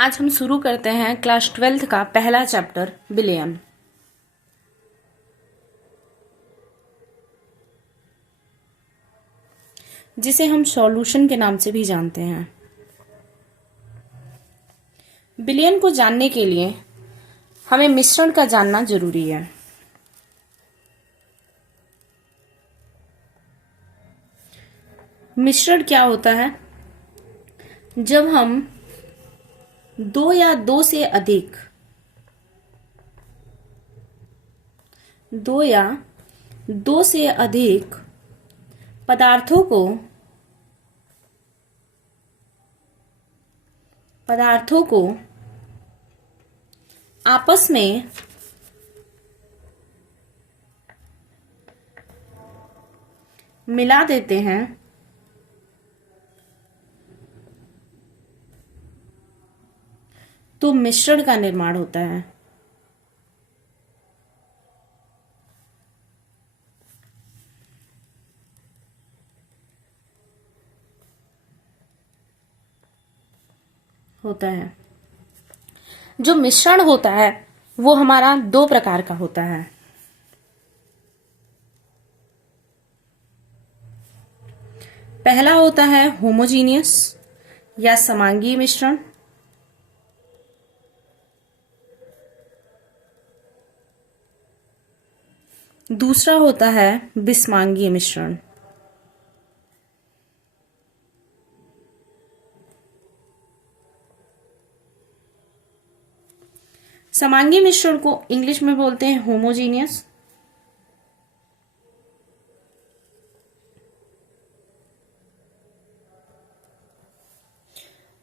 आज हम शुरू करते हैं क्लास 12th का पहला चैप्टर बिलियन। जिसे हम सॉल्यूशन के नाम से भी जानते हैं। बिलियन को जानने के लिए हमें मिश्रण का जानना जरूरी है। मिश्रण क्या होता है? जब हम दो या दो से अधिक पदार्थों को आपस में मिला देते हैं तो मिश्रण का निर्माण होता है। जो मिश्रण होता है वो हमारा दो प्रकार का होता है। पहला होता है होमोजीनियस या समांगीय मिश्रण। दूसरा होता है विषमांगीय मिश्रण। समांगीय मिश्रण को इंग्लिश में बोलते हैं होमोजीनियस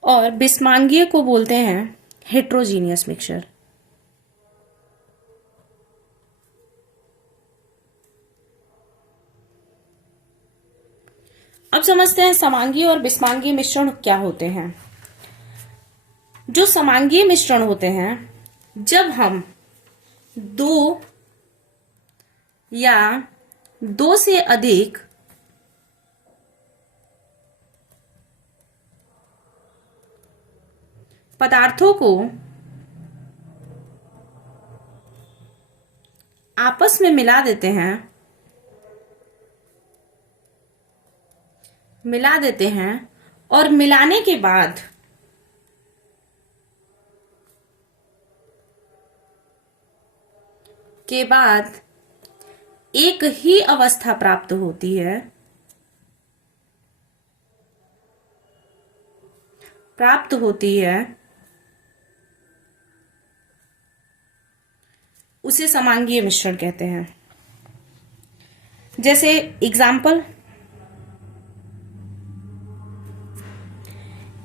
और विषमांगीय को बोलते हैं हेट्रोजीनियस मिक्सचर। अब समझते हैं समांगीय और विषमांगीय मिश्रण क्या होते हैं। जो समांगीय मिश्रण होते हैं, जब हम दो या दो से अधिक पदार्थों को आपस में मिला देते हैं और मिलाने के बाद एक ही अवस्था प्राप्त होती है उसे समांगीय मिश्रण कहते हैं। जैसे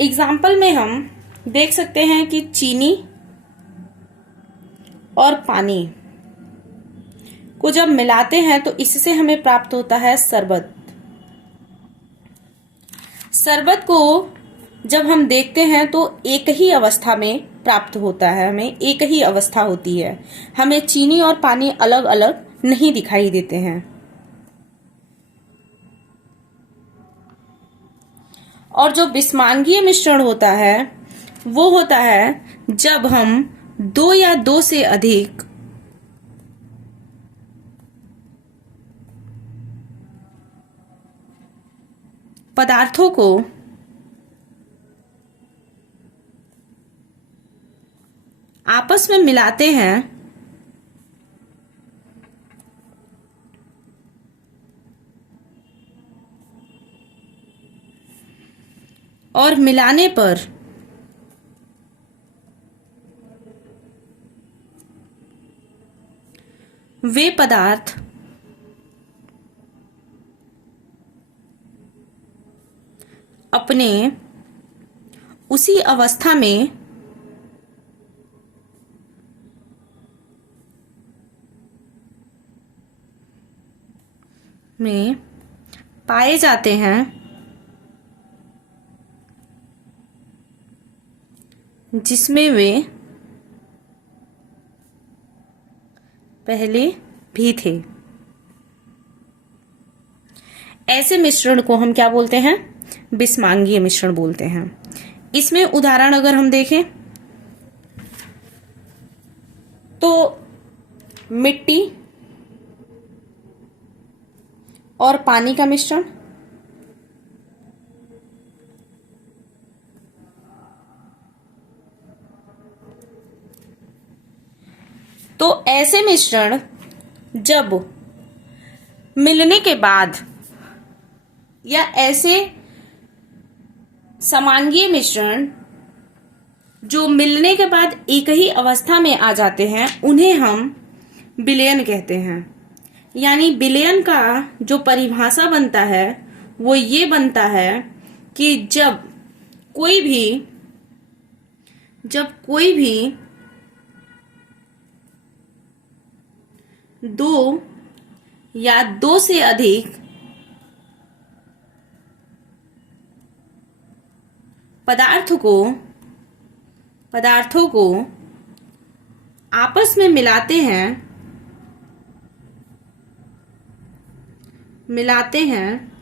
एग्जाम्पल में हम देख सकते हैं कि चीनी और पानी को जब मिलाते हैं तो इससे हमें प्राप्त होता है शरबत। शरबत को जब हम देखते हैं तो एक ही अवस्था में प्राप्त होता है, हमें एक ही अवस्था होती है। हमें चीनी और पानी अलग अलग नहीं दिखाई देते हैं। और जो विषमांगीय मिश्रण होता है वो होता है जब हम दो या दो से अधिक पदार्थों को आपस में मिलाते हैं और मिलाने पर वे पदार्थ अपने उसी अवस्था में पाए जाते हैं जिसमें वे पहले भी थे। ऐसे मिश्रण को हम क्या बोलते हैं? विषमांगीय मिश्रण बोलते हैं। इसमें उदाहरण अगर हम देखें तो मिट्टी और पानी का मिश्रण, तो ऐसे मिश्रण जब मिलने के बाद या ऐसे समांगीय मिश्रण जो मिलने के बाद एक ही अवस्था में आ जाते हैं उन्हें हम विलयन कहते हैं। यानी विलयन का जो परिभाषा बनता है वो ये बनता है कि जब कोई भी दो या दो से अधिक पदार्थों को आपस में मिलाते हैं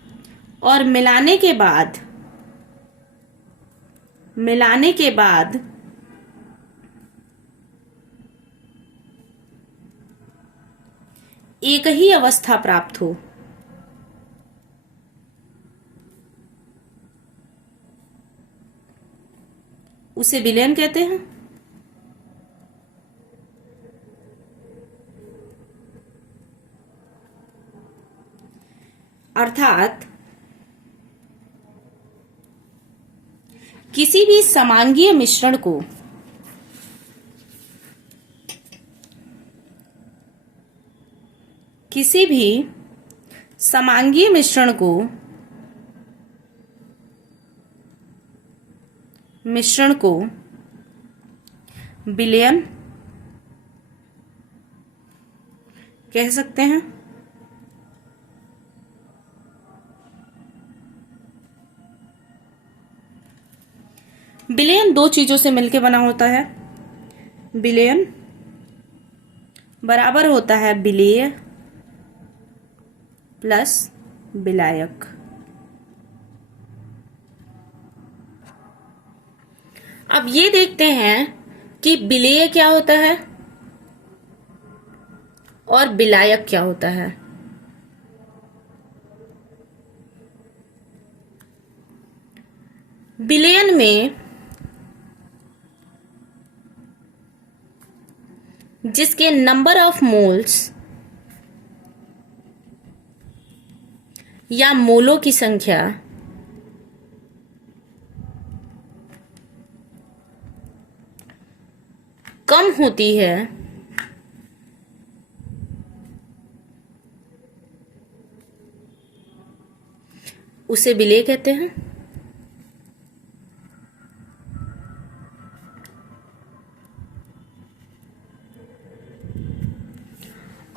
और मिलाने के बाद एक ही अवस्था प्राप्त हो, उसे विलयन कहते हैं। अर्थात किसी भी समांगीय मिश्रण को विलयन कह सकते हैं। विलयन दो चीजों से मिलकर बना होता है। विलयन बराबर होता है विलेय प्लस विलायक। अब ये देखते हैं कि विलेय क्या होता है और विलायक क्या होता है। विलयन में जिसके नंबर ऑफ मोल्स या मोलों की संख्या कम होती है उसे विलेय कहते हैं।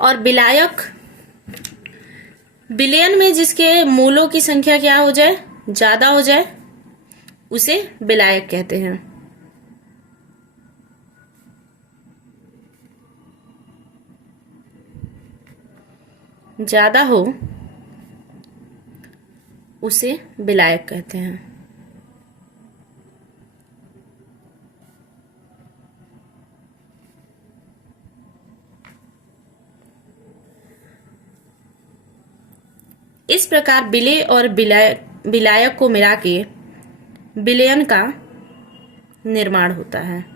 और विलायक विलयन में जिसके मोलों की संख्या क्या हो जाए, ज्यादा हो जाए, उसे विलायक कहते हैं। ज्यादा हो उसे विलायक कहते हैं। इस प्रकार विलेय और विलायक को मिला के विलयन का निर्माण होता है।